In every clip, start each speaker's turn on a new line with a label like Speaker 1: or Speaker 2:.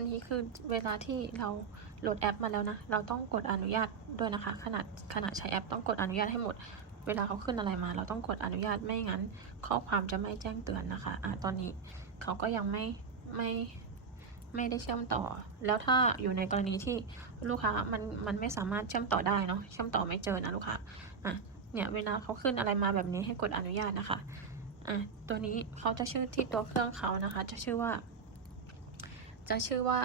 Speaker 1: อันนี้คือเวลาที่เราโหลดแอปมาแล้วนะ เราต้องกดอนุญาตด้วยนะคะ ขนาดขนาดใช้แอปต้องกดอนุญาตให้หมด เวลาเขาขึ้นอะไรมา เราต้องกดอนุญาตไม่งั้น ข้อความจะไม่แจ้งเตือนนะคะอะตอนนี้เขาก็ยังไม่ไม่ไม่ได้เชื่อมต่อ แล้วถ้าอยู่ในกรณีที่ลูกค้ามันมันไม่สามารถเชื่อมต่อได้เนาะ เชื่อมต่อไม่เจอนะลูกค้า อะ เนี่ยเวลาเขาขึ้นอะไรมาแบบนี้ให้กดอนุญาตนะคะ อะ ตัวนี้เขาจะชื่อที่ตัวเครื่องเขานะคะ จะชื่อว่า จะชื่อว่า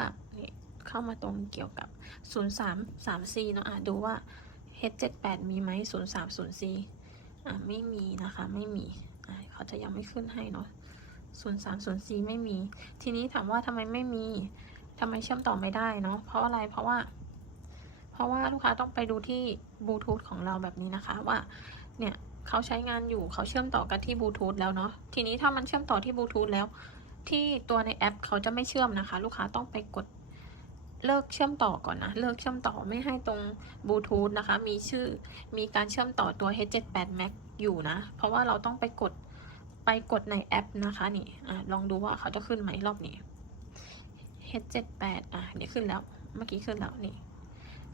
Speaker 1: เข้ามาตรงเกี่ยวกับ 0 3 3 c เนาะอะดูว่า H78 มีไหม030 c อะไม่มีนะคะ ไม่มีอะเขาจะยังไม่ขึ้นให้เนาะ030 c ไม่มี ทีนี้ถามว่าทำไมไม่มีทำไมเชื่อมต่อไม่ได้เนาะเพราะอะไรเพราะว่า เพราะว่าลูกค้าต้องไปดูที่บลูทูธของเราแบบนี้นะคะว่าเนี่ยเขาใช้งานอยู่เขาเชื่อมต่อกันที่บลูทูธแล้วเนาะทีนี้ถ้ามันเชื่อมต่อที่บลูทูธแล้ว ที่ตัวในแอปเขาจะไม่เชื่อมนะคะ ลูกค้าต้องไปกดเลิกเชื่อมต่อก่อนนะ เลิกเชื่อมต่อไม่ให้ตรงบลูทูธนะคะ มีชื่อมีการเชื่อมต่อตัว H78 Max อยู่นะ เพราะว่าเราต้องไปกดไปกดในแอปนะคะนี่อลองดูว่าเขาจะขึ้นไหมรอบนี้ H78 อะเดี๋ยวขึ้นแล้ว เมื่อกี้ขึ้นแล้วนี่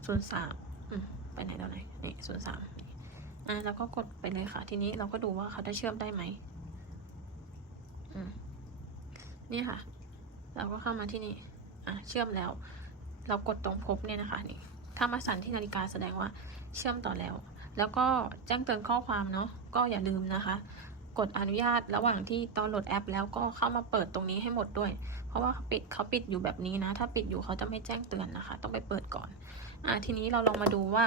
Speaker 1: 03อืมไปไหนตอนไหนนี่03อะแล้วก็กดไปเลยค่ะ ทีนี้เราก็ดูว่าเขาจะเชื่อมได้ไหมอืม นี่ค่ะ เราก็เข้ามาที่นี่อะเชื่อมแล้ว เรากดตรงพบเนี่ยนะคะนี่ถ้ามาสั่นที่นาฬิกาแสดงว่าเชื่อมต่อแล้ว แล้วก็แจ้งเตือนข้อความเนาะก็อย่าลืมนะคะ กดอนุญาตระหว่างที่ตอนโหลดแอป แล้วก็เข้ามาเปิดตรงนี้ให้หมดด้วย เพราะว่าปิดเขาปิดอยู่แบบนี้นะ ถ้าปิดอยู่เขาจะไม่แจ้งเตือนนะคะ ต้องไปเปิดก่อนอะทีนี้เราลองมาดูว่า